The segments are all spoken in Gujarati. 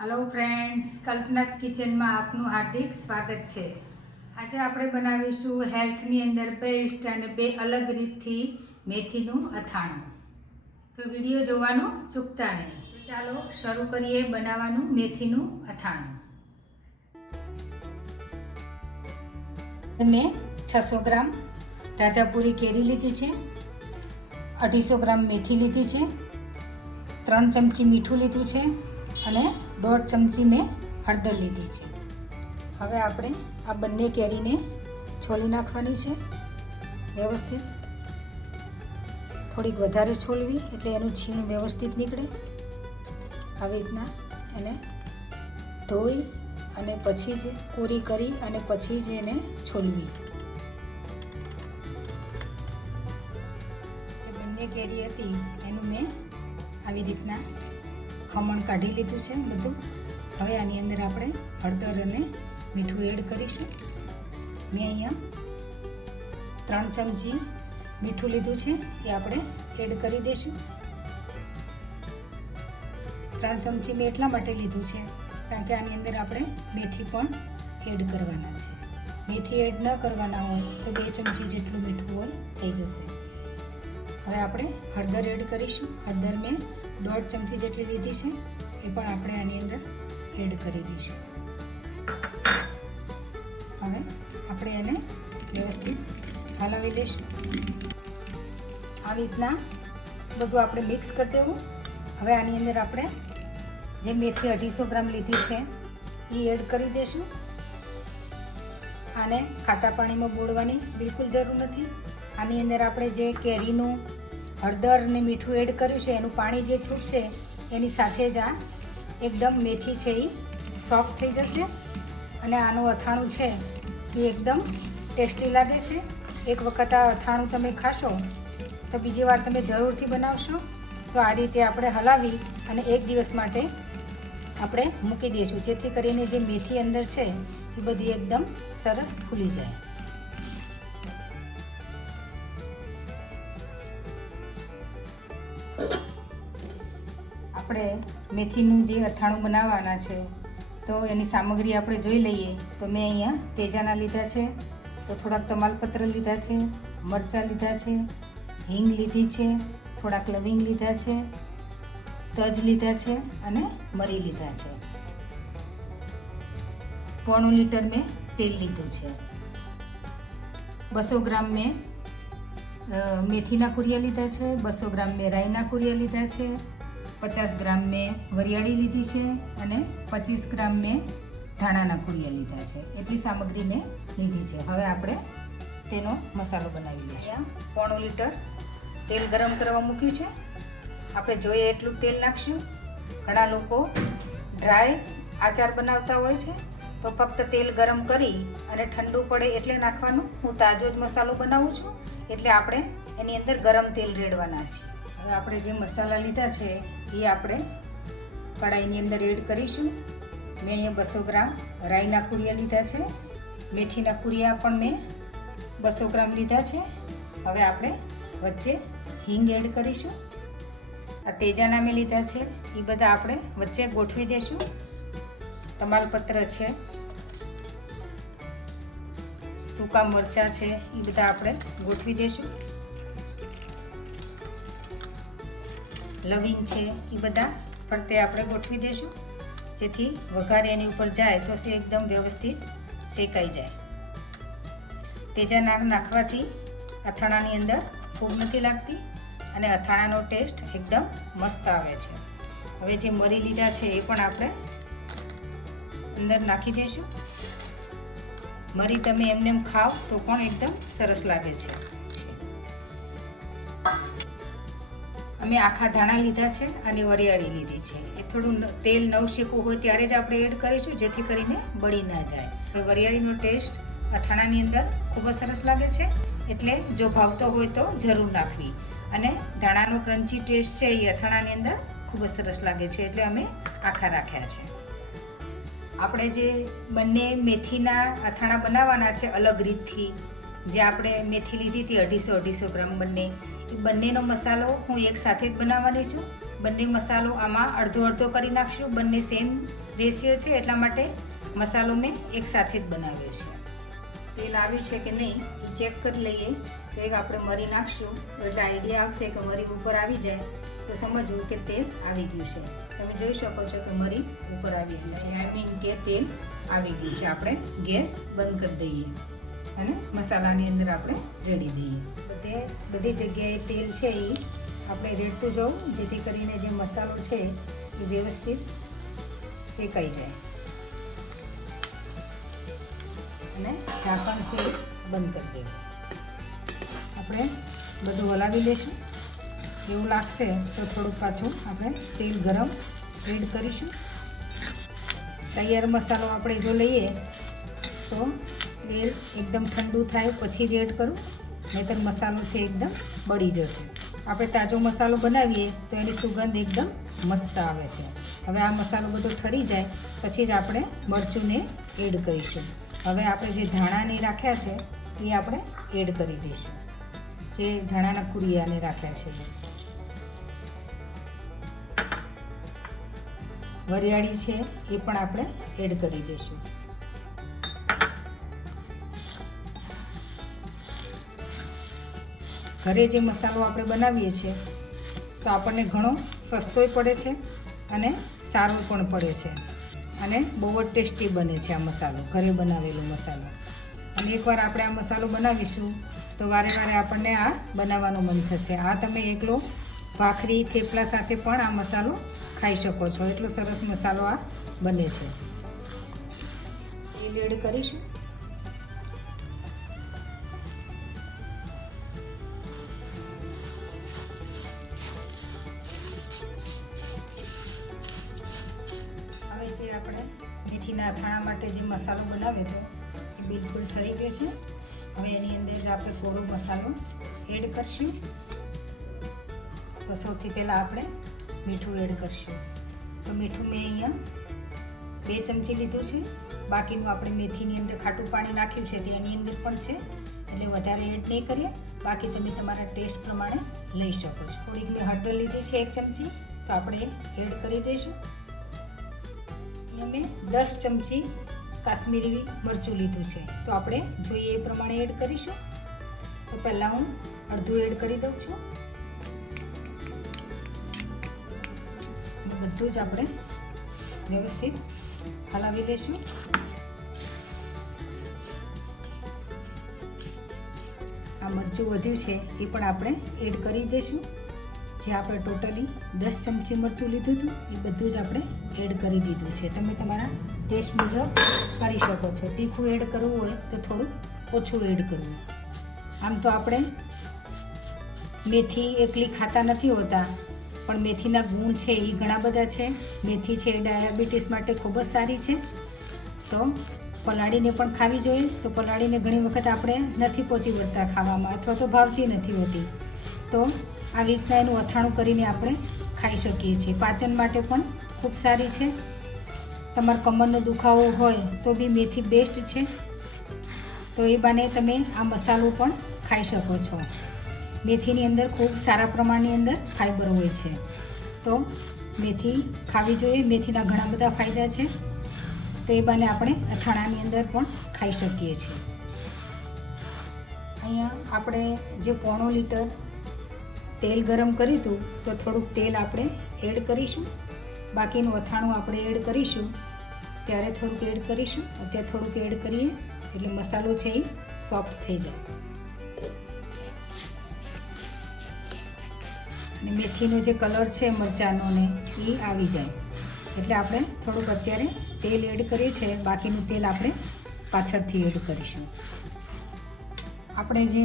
હેલો ફ્રેન્ડ્સ કલ્પનાસ કિચનમાં આપનું હાર્દિક સ્વાગત છે. આજે આપણે બનાવીશું હેલ્થની અંદર બેસ્ટ અને બે અલગ રીતથી મેથીનું અથાણું. તો વીડિયો જોવાનું ચૂકતા નહીં. તો ચાલો શરૂ કરીએ બનાવવાનું મેથીનું અથાણું. મેં છસો ગ્રામ રાજાપુરી કેરી લીધી છે, અઢીસો ગ્રામ મેથી લીધી છે, ત્રણ ચમચી મીઠું લીધું છે અને દોઢ ચમચી મેં હળદર લીધી છે. હવે આપણે આ બંને કેરીને છોલી નાખવાની છે. વ્યવસ્થિત. થોડીક વધારે છોલવી એટલે એનું છીણું વ્યવસ્થિત નીકળે. આવી રીતના એને ધોઈ અને પછી જ કોરી કરી અને પછી જ એને છોલવી. જે બંને કેરી હતી, એનું મેં આવી રીતના ખમણ કાઢી લીધું છે બધું. હવે આની અંદર આપણે હળદર અને મીઠું એડ કરીશું. મેં અહીંયા ત્રણ ચમચી મીઠું લીધું છે, એ આપણે એડ કરી દઈશું. ત્રણ ચમચી મેં એટલા માટે લીધું છે, કારણ કે આની અંદર આપણે મેથી પણ એડ કરવાના છે. મેથી એડ ન કરવાના હોય તો બે ચમચી જેટલું મીઠું હોય થઈ જશે. હવે આપણે હળદર એડ કરીશું. હળદર મેં દોઢ ચમચી જેટલી લીધી છે, એ પણ આપણે આની અંદર એડ કરી દઈશું. હવે આપણે એને વ્યવસ્થિત હલાવી લઈશું. આવી રીતના બધું આપણે મિક્સ કરી દેવું. હવે આની અંદર આપણે જે મેથી અઢીસો ગ્રામ લીધી છે, એ એડ કરી દઈશું. આને ખાટા પાણીમાં બોળવાની બિલકુલ જરૂર નથી. આની અંદર આપણે જે કેરીનું હળદર ને મીઠું એડ કર્યું છે, એનું પાણી જે છૂટશે, એની સાથે જ આ એકદમ મેથી છે એ સોફ્ટ થઈ જશે. અને આનું અથાણું છે એ એકદમ ટેસ્ટી લાગે છે. એક વખત આ અથાણું તમે ખાશો, તો બીજી વાર તમે જરૂરથી બનાવશો. તો આ રીતે આપણે હલાવી અને એક દિવસ માટે આપણે મૂકી દઈશું, જેથી કરીને જે મેથી અંદર છે, એ બધી એકદમ સરસ ફૂલી જાય. આપણે મેથીનું જે અથાણું બનાવવાના છે, તો એની સામગ્રી આપણે જોઈ લઈએ. તો મેં અહીંયા તેજાના લીધા છે, તો થોડાક તમાલપત્ર લીધા છે, મરચાં લીધા છે, હિંગ લીધી છે, થોડાક લવિંગ લીધા છે, તજ લીધા છે અને મરી લીધા છે. પોણું લીટર મેં તેલ લીધું છે. બસો ગ્રામ મેં મેથીના કુરિયા લીધા છે, બસો ગ્રામ મેં રાઈના કુરિયા લીધા છે પચાસ ગ્રામ મેં વરિયાળી લીધી છે અને પચીસ ગ્રામ મેં ધાણાના કુળિયા લીધા છે. એટલી સામગ્રી મેં લીધી છે. હવે આપણે તેનો મસાલો બનાવી લઈશું. પોણું લીટર તેલ ગરમ કરવા મૂક્યું છે. આપણે જોઈએ એટલું તેલ નાખશું. ઘણા લોકો ડ્રાય આચાર બનાવતા હોય છે. તો ફક્ત તેલ ગરમ કરી અને ઠંડુ પડે એટલે નાખવાનું. હું તાજો જ મસાલો બનાવું છું. એટલે આપણે એની અંદર ગરમ તેલ રેડવાના છીએ. હવે આપણે જે મસાલા લીધા છે એ આપણે કડાઈની અંદર એડ કરીશું. મેં અહીંયા બસો ગ્રામ રાઈના કુરિયા લીધા છે. મેથીના કુરિયા પણ મેં બસો ગ્રામ લીધા છે. હવે આપણે વચ્ચે હિંગ એડ કરીશું. આ તેજાના મેં લીધા છે. એ બધા આપણે વચ્ચે ગોઠવી દઈશું તમાલપત્ર છે. સૂકા મરચાં છે. એ બધા આપણે ગોઠવી દઈશું લવિંગ છે એ બધા ફરતે આપણે ગોઠવી દઈશું. જેથી વઘાર એની ઉપર જાય તો તે એકદમ વ્યવસ્થિત શેકાઈ જાય. તેજા નાક નાખવાથી અથાણાની અંદર ફૂગ નથી લાગતી અને અથાણાનો ટેસ્ટ એકદમ મસ્ત આવે છે. હવે જે મરી લીધા છે એ પણ આપણે અંદર નાખી દઈશું. મરી તમે એમને એમ ખાવ તો પણ એકદમ સરસ લાગે છે. અમે આખા ધાણા લીધા છે અને વરિયાળી લીધી છે. એ થોડું તેલ નવ શેકવું હોય ત્યારે જ આપણે એડ કરીશું જેથી કરીને બળી ના જાય. વરિયાળીનો ટેસ્ટ અથાણાની અંદર ખૂબ જ સરસ લાગે છે. એટલે જો ભાવતો હોય તો જરૂર નાખવી. અને ધાણાનો ક્રન્ચી ટેસ્ટ છે એ અથાણાની અંદર ખૂબ જ સરસ લાગે છે એટલે અમે આખા રાખ્યા છે. આપણે જે બંને મેથીના અથાણા બનાવવાના છે અલગ રીતથી, જે આપણે મેથી લીધી હતી અઢીસો અઢીસો ગ્રામ બંને બંનેનો મસાલો હું એક સાથે જ બનાવવાની છું. બંને મસાલો આમાં અડધો અડધો કરી નાખશું. બંને સેમ રેશિયો છે, એટલા માટે મસાલો મેં એક સાથે જ બનાવ્યો છે. તેલ આવ્યું છે કે નહીં ચેક કરી લઈએ. કંઈક આપણે મરી નાખશું. એટલે આઈડિયા આવશે કે મરી ઉપર આવી જાય. તો સમજવું કે તેલ આવી ગયું છે. તમે જોઈ શકો છો કે મરી ઉપર આવી ગયું છે. આઈ મીન કે તેલ આવી ગયું છે. આપણે ગેસ બંધ કરી દઈએ. અને મસાલાની અંદર આપણે રેડી દઈએ. બધે જગ્યાએ તેલ છે એ આપણે રેડતું જવું જેથી કરીને જે મસાલો છે એ વ્યવસ્થિત શેકાઈ જાય. અને ઢાંકણ છે બંધ કરી દેવું. આપણે બધું હલાવી લઈશું એવું લાગશે તો થોડુંક પાછું આપણે તેલ ગરમ એડ કરીશું. તૈયાર મસાલો આપણે જો લઈએ, તો તેલ એકદમ ઠંડુ થાય, પછી જ એડ કરું. નહીંતર મસાલો છે એકદમ બળી જશે. આપણે તાજો મસાલો બનાવીએ તો એની સુગંધ એકદમ મસ્ત આવે છે. હવે આ મસાલો બધો ઠરી જાય, પછી જ આપણે મરચુંને એડ કરીશું. હવે આપણે જે ધાણાને રાખ્યા છે, એ આપણે એડ કરી દઈશું. જે ધાણાના કુરિયાને રાખ્યા છે. વરિયાળી છે, એ પણ આપણે એડ કરી દઈશું. ઘરે જે મસાલો આપણે બનાવીએ છીએ, તો આપણને ઘણો સસ્તોય પડે છે અને સારો પણ પડે છે. અને બહુ જ ટેસ્ટી બને છે આ મસાલો, ઘરે બનાવેલો મસાલો. અને એકવાર આપણે આ મસાલો બનાવીશું, તો વારે વારે આપણને આ બનાવવાનું મન થશે. આ તમે એકલો ભાખરી, થેપલા સાથે પણ આ મસાલો ખાઈ શકો છો. એટલો સરસ મસાલો આ બને છે. એ એડ કરીશું. આપણે મેથીના અથાણા માટે જે મસાલો બનાવ્યો હતો એ બિલકુલ ઠરી ગયો છે. હવે એની અંદર જ આપણે કોરો મસાલો એડ કરશું. તો સૌથી પહેલાં આપણે મીઠું એડ કરશું. તો મીઠું મેં અહીંયા બે ચમચી લીધું છે. બાકીનું આપણે મેથીની અંદર ખાટું પાણી નાખ્યું છે તે એની અંદર પણ છે. એટલે વધારે એડ નહીં કરીએ. બાકી તમે તમારા ટેસ્ટ પ્રમાણે લઈ શકો છો. થોડીક મેં હળદર લીધી છે એક ચમચી. તો આપણે એડ કરી દઈશું. અહીંયા મેં દસ ચમચી કાશ્મીરી મરચું લીધું છે. તો આપણે જોઈએ એ પ્રમાણે એડ કરીશું. તો પહેલાં હું અડધું એડ કરી દઉં છું. બધું જ આપણે વ્યવસ્થિત હલાવી લેશું. આ મરચું વધ્યું છે એ પણ આપણે એડ કરી દઈશું જે આપણે ટોટલી દસ ચમચી મરચું લીધું હતું, એ બધું જ આપણે એડ કરી દીધું છે. તમે તમારા ટેસ્ટ મુજબ કરી શકો છો. તીખું એડ કરવું હોય તો થોડું ઓછું એડ કરવું. આમ તો આપણે મેથી એકલી ખાતા નથી હોતા, પણ મેથીના ગુણ છે એ ઘણા બધા છે. મેથી છે એ ડાયાબિટીસ માટે ખૂબ જ સારી છે. તો પલાળીને પણ ખાવી જોઈએ. તો પલાળીને ઘણી વખત આપણે નથી પહોંચી વળતા ખાવામાં અથવા તો ભાવતી નથી હોતી. તો આવી રીતના એનું અથાણું કરીને આપણે ખાઈ શકીએ છીએ. પાચન માટે પણ ખૂબ સારી છે. તમારા કમરનો દુખાવો હોય તો બી મેથી બેસ્ટ છે. તો એ બાને તમે આ મસાલો પણ ખાઈ શકો છો. મેથીની અંદર ખૂબ સારા પ્રમાણની અંદર ફાઈબર હોય છે. તો મેથી ખાવી જોઈએ. મેથીના ઘણા બધા ફાયદા છે. તો એ બાને આપણે અથાણાની અંદર પણ ખાઈ શકીએ છીએ. અહીંયા આપણે જે પોણો લીટર તેલ ગરમ કર્યું હતું, તો થોડુંક તેલ આપણે એડ કરીશું. બાકીનું અથાણું આપણે એડ કરીશું. ત્યારે થોડુંક એડ કરીશું. અત્યારે થોડુંક એડ કરીએ, એટલે મસાલો છે એ સોફ્ટ થઈ જાય. અને મેથીનો જે કલર છે મરચાંનો ને, એ આવી જાય. એટલે આપણે થોડુંક અત્યારે તેલ એડ કર્યું છે. બાકીનું તેલ આપણે પાછળથી એડ કરીશું. આપણે જે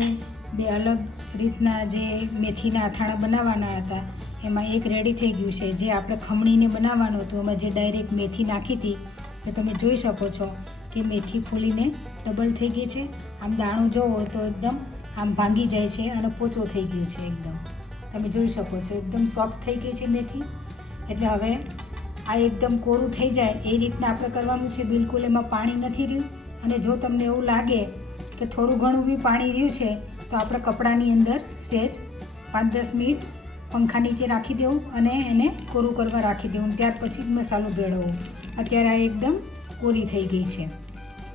બે અલગ રીતના જે મેથીના અથાણા બનાવવાના હતા, એમાં એક રેડી થઈ ગયું છે. જે આપણે ખમણીને બનાવવાનું હતું, એમાં જે ડાયરેક્ટ મેથી નાખી હતી તો તમે જોઈ શકો છો કે મેથી ફૂલીને ડબલ થઈ ગઈ છે. આમ દાણું જોવો તો એકદમ આમ ભાંગી જાય છે અને પોચો થઈ ગયો છે એકદમ. તમે જોઈ શકો છો, એકદમ સોફ્ટ થઈ ગઈ છે મેથી. એટલે હવે આ એકદમ કોરું થઈ જાય એ રીતના આપણે કરવાનું છે. બિલકુલ એમાં પાણી નથી રહ્યું. અને જો તમને એવું લાગે કે થોડું ઘણું બી પાણી રહ્યું છે તો આપણે કપડાની અંદર સહેજ પાંચ દસ મિનિટ પંખા નીચે રાખી દેવું અને એને કોરું કરવા રાખી દેવું ત્યાર પછી જ મસાલો ભેળવવો. અત્યારે આ એકદમ કોરી થઈ ગઈ છે.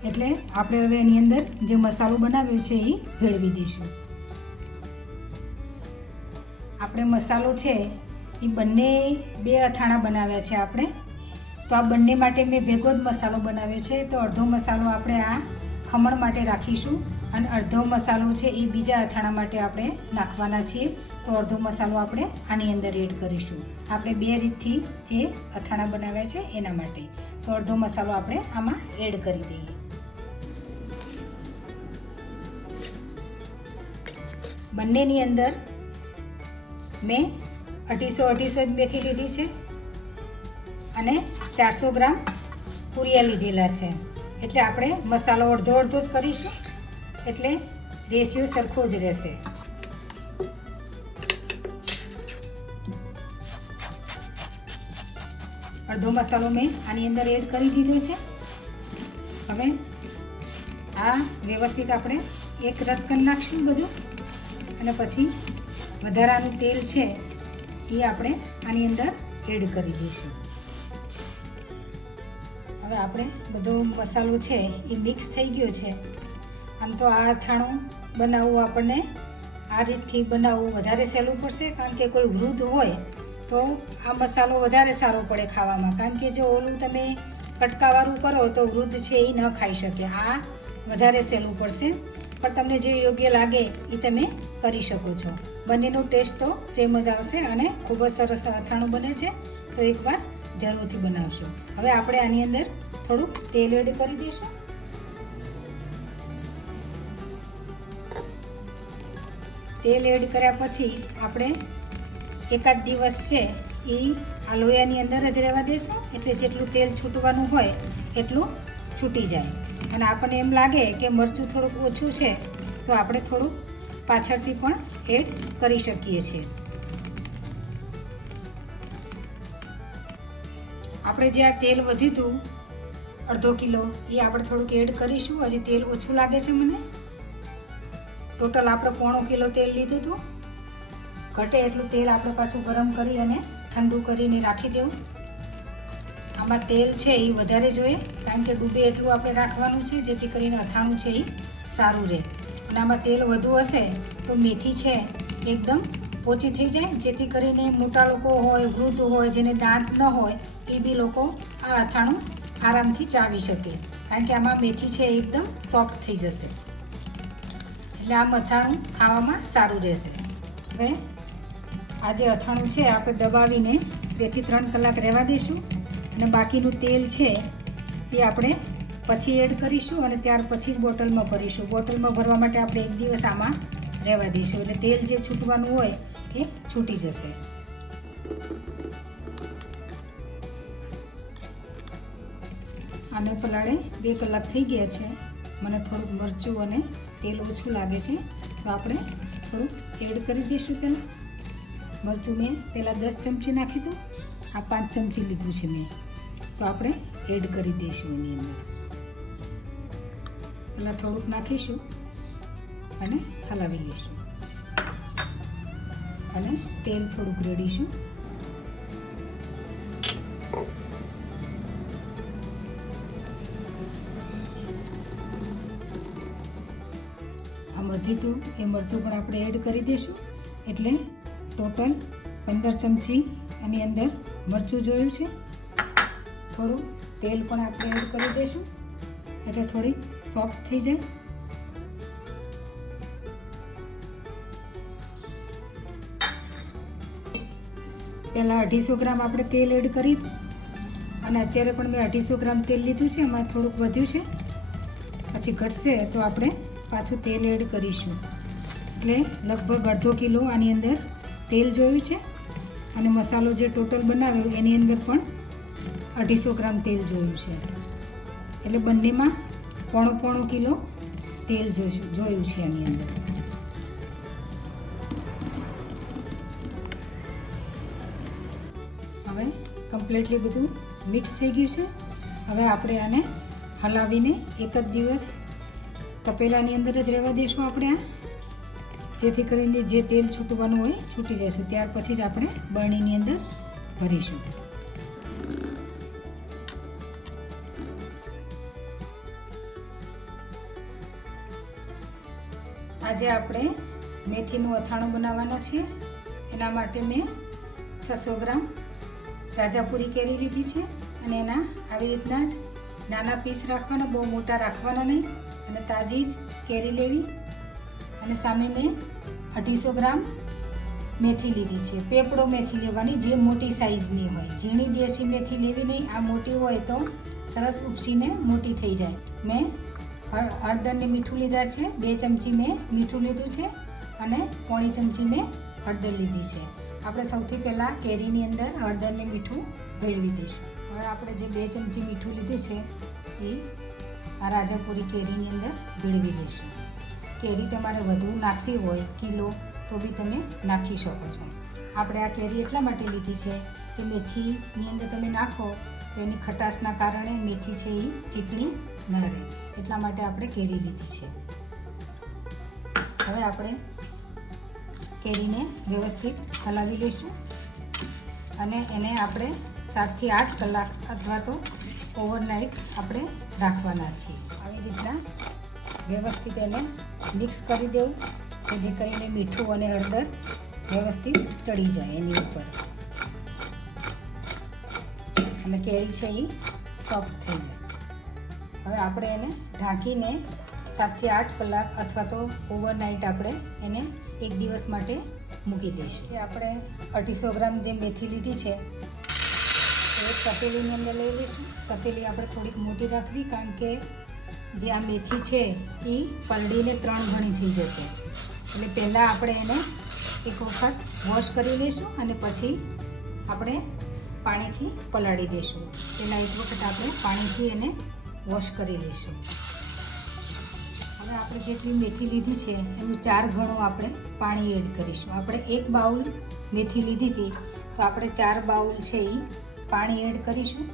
એટલે આપણે હવે એની અંદર જે મસાલો બનાવ્યો છે એ ભેળવી દઈશું. આપણે મસાલો છે એ બંને બે અથાણા બનાવ્યા છે આપણે. તો આ બંને માટે મેં ભેગો જ મસાલો બનાવ્યો છે. તો અડધો મસાલો આપણે આ ખમણ માટે રાખીશું. અને અડધો મસાલો છે એ બીજા અથાણા માટે આપણે નાખવાના છીએ. તો અડધો મસાલો આપણે આની અંદર એડ કરીશું. આપણે બે રીતથી જે અથાણા બનાવ્યા છે એના માટે. તો અડધો મસાલો આપણે આમાં એડ કરી દઈએ. બંનેની અંદર મેં અઢીસો અઢીસો જ મેથી લીધી છે અને ચારસો ગ્રામ પૂરિયા લીધેલા છે. એટલે આપણે મસાલો અડધો અડધો જ કરીશું. એટલે રેશિયો સરખો જ રહેશે. અડધો મસાલો મેં આની અંદર એડ કરી દીધો છે. હવે આ વ્યવસ્થિત આપણે એક રસ કરી નાખશું બધું. અને પછી વધારાનું તેલ છે એ આપણે આની અંદર એડ કરી દઈશું. હવે આપણે બધો મસાલો છે એ મિક્સ થઈ ગયો છે. આમ તો આ અથાણું બનાવવું આપણને આ રીતથી બનાવવું વધારે સહેલું પડશે, કારણ કે કોઈ વૃદ્ધ હોય તો આ મસાલો વધારે સારો પડે ખાવામાં. કારણ કે જો ઓલું તમે કટકાવાળું કરો તો વૃદ્ધ છે એ ન ખાઈ શકે. આ વધારે સહેલું પડશે. પણ તમને જે યોગ્ય લાગે એ તમે કરી શકો છો. બંનેનો ટેસ્ટ તો સેમ જ આવશે અને ખૂબ જ સરસ અથાણું બને છે, તો એકવાર જરૂરથી બનાવશો. હવે આપણે આની અંદર થોડુંક તેલ એડ કરી દઈશું. તેલ એડ કર્યા પછી આપણે એકાદ દિવસ છે એ આ લોયાની અંદર જ રહેવા દેશું. એટલે જેટલું તેલ છૂટવાનું હોય એટલું છૂટી જાય. અને આપણને એમ લાગે કે મરચું થોડુંક ઓછું છે, તો આપણે થોડુંક પાછળથી પણ એડ કરી શકીએ છીએ. આપણે જે આ તેલ વધ્યું હતું, અડધો કિલો, એ આપણે થોડુંક એડ કરીશું. હજી તેલ ઓછું લાગે છે મને. ટોટલ આપણે પોણો કિલો તેલ લીધું હતું. ઘટે એટલું તેલ આપણે પાછું ગરમ કરી અને ઠંડુ કરીને રાખી દેવું. આમાં તેલ છે એ વધારે જોઈએ, કારણ કે ડૂબે એટલું આપણે રાખવાનું છે, જેથી કરીને અથાણું છે એ સારું રહે. અને આમાં તેલ વધુ હશે તો મેથી છે એકદમ ઓછી થઈ જાય, જેથી કરીને મોટા લોકો હોય, વૃદ્ધ હોય, જેને દાંત ન હોય, એ બી લોકો આ અથાણું આરામથી ચાવી શકે. કારણ કે આમાં મેથી છે એકદમ સોફ્ટ થઈ જશે. એટલે આ અથાણું ખાવામાં સારું રહેશે. હવે આ જે અથાણું છે આપણે દબાવીને બેથી ત્રણ કલાક રહેવા દઈશું અને બાકીનું તેલ છે એ આપણે પછી એડ કરીશું અને ત્યાર પછી જ બોટલમાં ભરીશું. બોટલમાં ભરવા માટે આપણે એક દિવસ આમાં રહેવા દઈશું. એટલે તેલ જે છૂટવાનું હોય એ છૂટી જશે. આને પલાળે બે કલાક થઈ ગયા છે. મને થોડુંક મરચું અને તેલ ઓછું લાગે છે, તો આપણે થોડુંક એડ કરી દઈશું પહેલાં. મરચું મેં પહેલાં દસ ચમચી નાખી દઉં, આ પાંચ ચમચી લીધું છે મેં. તો આપણે એડ કરી દઈશું એની અંદર. પહેલાં થોડુંક નાખીશું અને હલાવી લઈશું. અને તેલ થોડુંક રેડીશું. આ મધીતું એ મરચું પણ આપણે એડ કરી દઈશું. એટલે ટોટલ પંદર ચમચી આની અંદર મરચું જોયું છે. થોડું તેલ પણ આપણે એડ કરી દઈશું. એટલે થોડી સોફ્ટ થઈ જાય. પહેલાં અઢીસો ગ્રામ આપણે તેલ એડ કરી અને અત્યારે પણ મેં અઢીસો ગ્રામ તેલ લીધું છે, એમાં થોડુંક વધ્યું છે. પછી ઘટશે તો આપણે પાછું તેલ એડ કરીશું. એટલે લગભગ અડધો કિલો આની અંદર તેલ જોયું છે. અને મસાલો જે ટોટલ બનાવ્યો, એની અંદર પણ અઢીસો ગ્રામ તેલ જોયું છે. એટલે બંનેમાં પોણો પોણો કિલો તેલ જોયું છે એની અંદર. હવે કમ્પ્લીટલી બધું મિક્સ થઈ ગયું છે. હવે આપણે આને હલાવીને એક જ દિવસ તપેલાની અંદર જ રહેવા દઈશું આપણે આ. જેથી કરીને જે તેલ છૂટવાનું હોય છૂટી જશે. ત્યાર પછી જ આપણે બરણીની અંદર ભરીશું. આજે આપણે મેથીનું અથાણું બનાવવાના છે એના માટે મેં છસો ગ્રામ રાજાપુરી કેરી લીધી છે. અને એના આવી રીતના જ નાના પીસ રાખવાના, બહુ મોટા રાખવાના નહીં. અને તાજી જ કેરી લેવી અને સામે મેં અઢીસો ગ્રામ મેથી લીધી છે. પેપડો મેથી લેવાની, જે મોટી સાઈઝની હોય. ઝીણી દેશી મેથી લેવી નહીં, આ મોટી હોય તો સરસ ઉપસીને મોટી થઈ જાય. મેં હળ- હળદરને મીઠું લીધા છે, બે ચમચી મેં મીઠું લીધું છે અને પોણી ચમચી મેં હળદર લીધી છે. આપણે સૌથી પહેલાં કેરીની અંદર હળદરને મીઠું ભેળવી દઈશું. હવે આપણે જે બે ચમચી મીઠું લીધું છે, એ આ રાજાપુરી કેરીની અંદર ભેળવી દઈશું કેરી તમારે વધુ નાખવી હોય, કિલો, તો બી તમે નાખી શકો છો. આપણે આ કેરી એટલા માટે લીધી છે કે મેથીની અંદર તમે નાખો, તો એની ખટાશના કારણે મેથી છે એ ચીકણી ન રહે. એટલા માટે આપણે કેરી લીધી છે. હવે આપણે કેરીને વ્યવસ્થિત હલાવી લઈશું અને એને આપણે સાતથી આઠ કલાક અથવા તો ઓવરનાઇટ આપણે રાખવાના છીએ. આવી રીતના વ્યવસ્થિત એને મિક્સ કરી દેવું. જેથી કરીને મીઠું અને હળદર વ્યવસ્થિત ચડી જાય એની ઉપર. અને કેરી છે એ સોફ્ટ થઈ જાય. હવે આપણે એને ઢાંકીને સાતથી આઠ કલાક અથવા તો ઓવરનાઇટ આપણે એને એક દિવસ માટે મૂકી દઈશું. આપણે અઢીસો ગ્રામ જે મેથી લીધી છે એ તપેલીની અંદર લઈ લઈશું. તપેલી આપણે થોડીક મોટી રાખવી કારણ કે જે આ મેથી છે એ પલળીને ત્રણ ગણી થઈ જશે. એટલે પહેલાં આપણે એને એક વખત વોશ કરી લઈશું અને પછી આપણે પાણીથી પલાળી દઈશું. પહેલાં એક વખત આપણે પાણીથી એને વોશ કરી લઈશું. હવે આપણે જેટલી મેથી લીધી છે એનું ચાર ગણું આપણે પાણી એડ કરીશું. આપણે એક બાઉલ મેથી લીધી હતી, તો આપણે ચાર બાઉલ છે એ પાણી એડ કરીશું.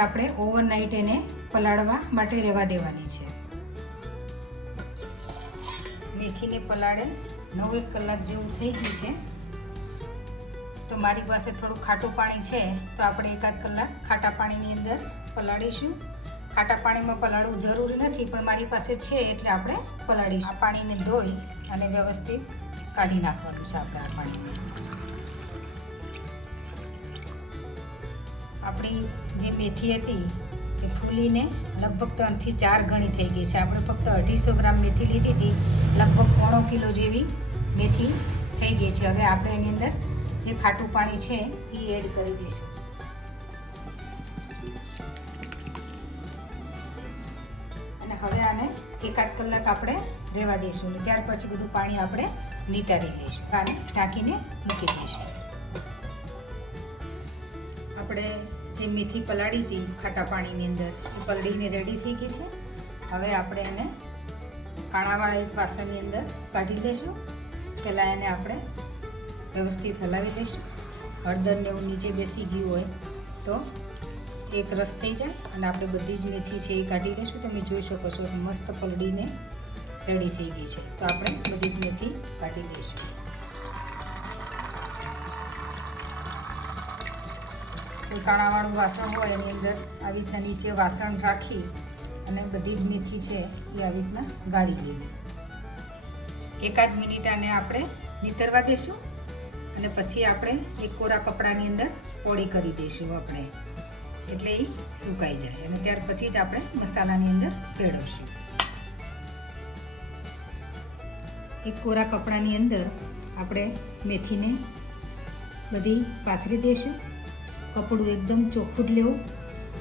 આપણે ઓવરનાઇટ એને પલાળવા માટે રહેવા દેવાની છે. મેથીને પલાળે નવ એક કલાક જેવું થઈ ગયું છે. તો મારી પાસે થોડું ખાટું પાણી છે, તો આપણે એકાદ કલાક ખાટા પાણીની અંદર પલાળીશું. ખાટા પાણીમાં પલાળવું જરૂરી નથી, પણ મારી પાસે છે એટલે આપણે પલાળીશું. આ પાણીને ધોઈ અને વ્યવસ્થિત કાઢી નાખવાનું છે આપણે આ પાણી આપણી જે મેથી હતી એ ફૂલીને લગભગ ત્રણથી ચાર ગણી થઈ ગઈ છે. આપણે ફક્ત અઢીસો ગ્રામ મેથી લીધી હતી, લગભગ પોણો કિલો જેવી મેથી થઈ ગઈ છે. હવે આપણે એની અંદર જે ખાટું પાણી છે એ એડ કરી દઈશું. હવે આને એકાદ કલાક આપણે રહેવા દઈશું અને ત્યાર પછી બધું પાણી આપણે નિતારી લઈશું. આને ઢાંકીને મૂકી દઈશું. આપણે જે મેથી પલાળી હતી ખાટા પાણીની અંદર, એ પલળીને રેડી થઈ ગઈ છે. હવે આપણે એને કાણાવાળા એક વાસણની અંદર કાઢી લઈશું. પહેલાં એને આપણે વ્યવસ્થિત હલાવી દઈશું હળદર ને એવું નીચે બેસી ગયું હોય તો એક રસ થઈ જાય અને આપણે બધી જ મેથી છે એ કાઢી લઈશું. તમે જોઈ શકો છો, મસ્ત પલળીને રેડી થઈ ગઈ છે. તો આપણે બધી જ મેથી કાઢી લઈશું. કાણાવાળું વાસણ હોય એની અંદર આવી રીતના નીચે વાસણ રાખી અને બધી જ મેથી છે એ આવી રીતના ગાળી દેવી. એકાદ મિનિટ આને આપણે નીતરવા દઈશું અને પછી આપણે એક કોરા કપડાની અંદર પોળી કરી દઈશું આપણે. એટલે એ સુકાઈ જાય. અને ત્યાર પછી જ આપણે મસાલાની અંદર ભેળવશું. એક કોરા કપડાની અંદર આપણે મેથીને બધી પાથરી દઈશું. કપડું એકદમ ચોખ્ખું જ લેવું.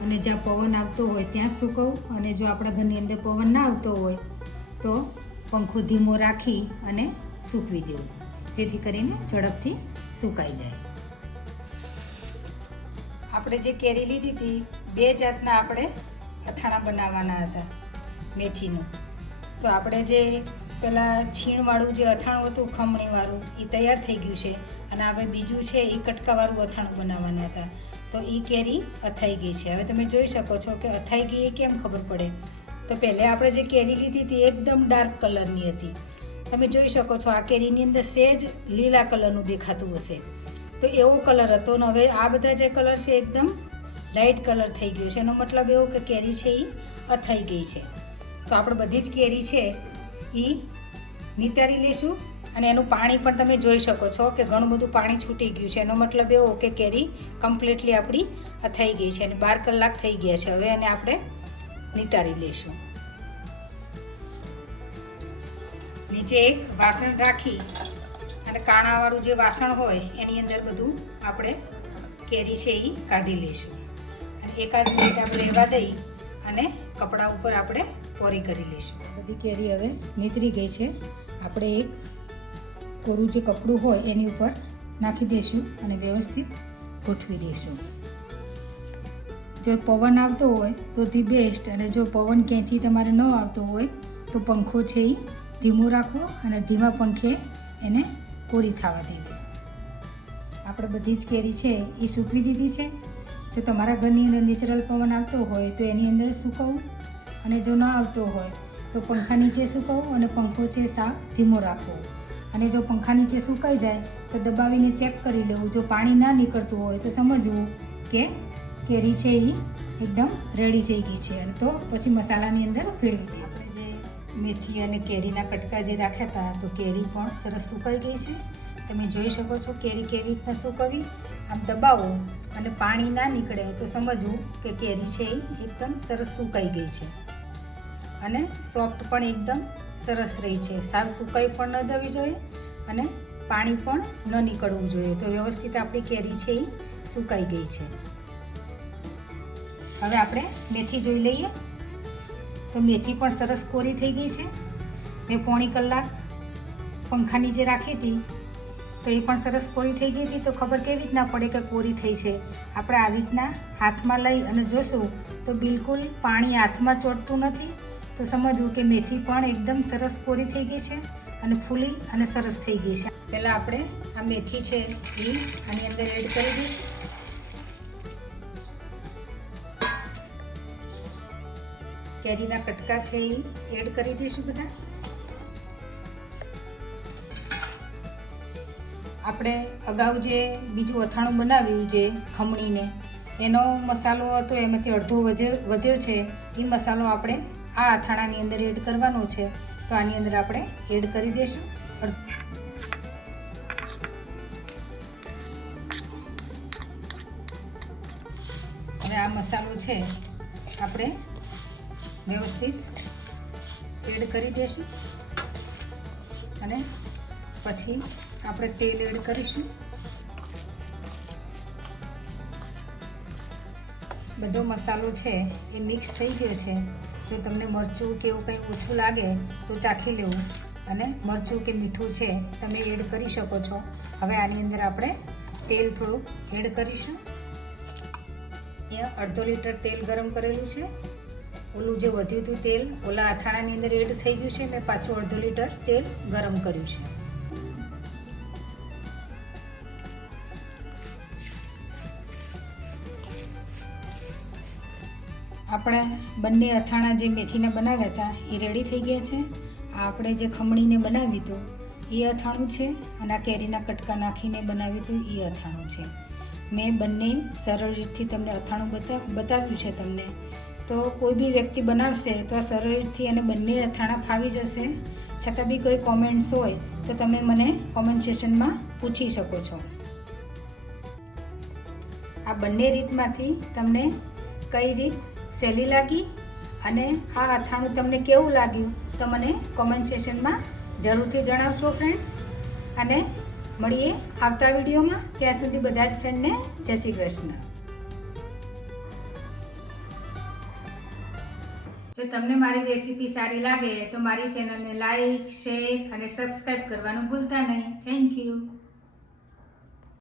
અને જ્યાં પવન આવતો હોય ત્યાં સૂકવવું અને જો આપણા ઘરની અંદર પવન ના આવતો હોય, તો પંખો ધીમો રાખી અને સૂકવી દેવું. જેથી કરીને ઝડપથી સુકાઈ જાય. આપણે જે કેરી લીધી હતી, બે જાતના આપણે અથાણા બનાવવાના હતા, મેથીનું. તો આપણે જે પેલા છીણવાળું જે અથાણું હતું, ખમણીવાળું, એ તૈયાર થઈ ગયું છે. અને આપણે બીજું છે, એ કટકાવાળું અથાણું બનાવવાના હતા. તો એ કેરી અથાઈ ગઈ છે. હવે તમે જોઈ શકો છો કે અથાઈ ગઈ એ કેમ ખબર પડે? તો પહેલાં આપણે જે કેરી લીધી હતી એકદમ ડાર્ક કલરની હતી. તમે જોઈ શકો છો, આ કેરીની અંદર સેજ લીલા કલરનું દેખાતું હશે. તો એવો કલર હતો ને હવે આ બધા જે કલર છે એકદમ લાઇટ કલર થઈ ગયો છે. એનો મતલબ એવો કે કેરી છે એ અથાઈ ગઈ છે. તો આપણે બધી જ કેરી છે એ નિતારી લેશું અને એનું પાણી પણ તમે જોઈ શકો છો કે ઘણું બધું પાણી છૂટી ગયું છે. એનો મતલબ એવો કે કેરી કમ્પ્લીટલી આપણી અથાઈ ગઈ છે અને બાર કલાક થઈ ગયા છે. હવે એને આપણે નિતારી લઈશું. નીચે એક વાસણ રાખી અને કાણાવાળું જે વાસણ હોય, એની અંદર બધું આપણે કેરી છે એ કાઢી લઈશું. અને એકાદ મિનિટ આપણે રહેવા દઈ અને કપડા ઉપર આપણે પોરી કરી લઈશું. બધી કેરી હવે નીતરી ગઈ છે. આપણે એક કોરું જે કપડું હોય, એની ઉપર નાખી દઈશું અને વ્યવસ્થિત ગોઠવી દઈશું. જો પવન આવતો હોય, તો ધી બેસ્ટ. અને જો પવન ક્યાંયથી તમારે ન આવતો હોય, તો પંખો છે એ ધીમું રાખો અને ધીમા પંખે એને પૂરી થવા દેવી આપણે બધી જ કેરી છે એ સૂકવી દીધી છે. જો તમારા ઘરની અંદર નેચરલ પવન આવતો હોય તો એની અંદર સૂકવવું અને જો ન આવતો હોય તો પંખા નીચે સૂકવવું અને પંખો છે સાફ ધીમો રાખવો. અને જો પંખા નીચે સુકાઈ જાય તો દબાવીને ચેક કરી લેવું. જો પાણી ના નીકળતું હોય તો સમજવું કે કેરી છે એ એકદમ રેડી થઈ ગઈ છે. અને તો પછી મસાલાની અંદર આપણે જે મેથી અને કેરીના કટકા જે રાખ્યા હતા, તો કેરી પણ સરસ સુકાઈ ગઈ છે. તમે જોઈ શકો છો કેરી કેવી રીતના સુકવી આમ દબાવો અને પાણી ના નીકળે તો સમજવું કે કેરી છે એ એકદમ સરસ સુકાઈ ગઈ છે. અને સોફ્ટ પણ એકદમ સરસ રહી છે. સાવ સુકાઈ પણ ન જવી જોઈએ અને પાણી પણ ન નીકળવું જોઈએ. તો વ્યવસ્થિત આપણી કેરી છે એ સુકાઈ ગઈ છે. હવે આપણે મેથી જોઈ લઈએ. તો મેથી પણ સરસ કોરી થઈ ગઈ છે. મેં પોણી કલાક પંખા નીચે રાખી હતી. તો એ પણ સરસ કોરી થઈ ગઈ હતી. તો ખબર કેવી રીતના પડે કે કોરી થઈ છે. આપણે આવી રીતના હાથમાં લઈ અને જોશું તો બિલકુલ પાણી હાથમાં ચોટતું નથી. તો સમજવું કે મેથી પણ એકદમ સરસ કોરી થઈ ગઈ છે અને ફૂલી અને સરસ થઈ ગઈ છે. પહેલાં આપણે આ મેથી છે એ આની અંદર એડ કરી દઈશું. કેરીના કટકા છે એ એડ કરી દઈશું બધા. આપણે અગાઉ જે બીજું અથાણું બનાવ્યું જે ખમણીને, એનો મસાલો હતો, એમાંથી અડધો વધ્યો વધ્યો છે. એ મસાલો આપણે આ અથાણાની અંદર એડ કરવાનો છે. તો આની અંદર આપણે એડ કરી દઈશું. હવે આ મસાલો છે, આપણે વ્યવસ્થિત એડ કરી દઈશું અને પછી આપણે તેલ એડ કરીશું. બધો મસાલો છે એ મિક્સ થઈ ગયો છે. જો તમને મરચું કે એવું કંઈ ઓછું લાગે તો ચાખી લેવું. અને મરચું કે મીઠું છે તમે એડ કરી શકો છો. હવે આની અંદર આપણે તેલ થોડુંક એડ કરીશું. અહીંયા અડધો લીટર તેલ ગરમ કરેલું છે. ઓલું જે વધ્યું હતું તેલ, ઓલા અથાણાની અંદર એડ થઈ ગયું છે મેં પાછું અડધો લીટર તેલ ગરમ કર્યું છે. આપણે બંને અથાણા જે મેથીના બનાવ્યા હતા એ રેડી થઈ ગયા છે. આ આપણે જે ખમણીને બનાવ્યું હતું એ અથાણું છે અને આ કેરીના કટકા નાખીને બનાવ્યું હતું એ અથાણું છે. મેં બંને સરળ રીતથી તમને અથાણું બતા, બતાવ્યું છે તમને. તો કોઈ બી વ્યક્તિ બનાવશે તો આ સરળથી અને બંને અથાણા ફાવી જશે. છતાં બી કોઈ કોમેન્ટ્સ હોય તો તમે મને કોમેન્ટ સેશનમાં પૂછી શકો છો. આ બંને રીતમાંથી તમને કઈ રીત સહેલી લાગી અને આ અથાણું તમને કેવું લાગ્યું તો મને કોમેન્ટ સેશનમાં જરૂરથી જણાવશો ફ્રેન્ડ્સ અને મળીએ આવતા વિડીયોમાં. ત્યાં સુધી બધા જ ફ્રેન્ડને જય શ્રી કૃષ્ણ. જો તમને મારી રેસીપી સારી લાગે તો મારી ચેનલને લાઈક, શેર અને સબસ્ક્રાઈબ કરવાનું ભૂલતા નહીં. Thank you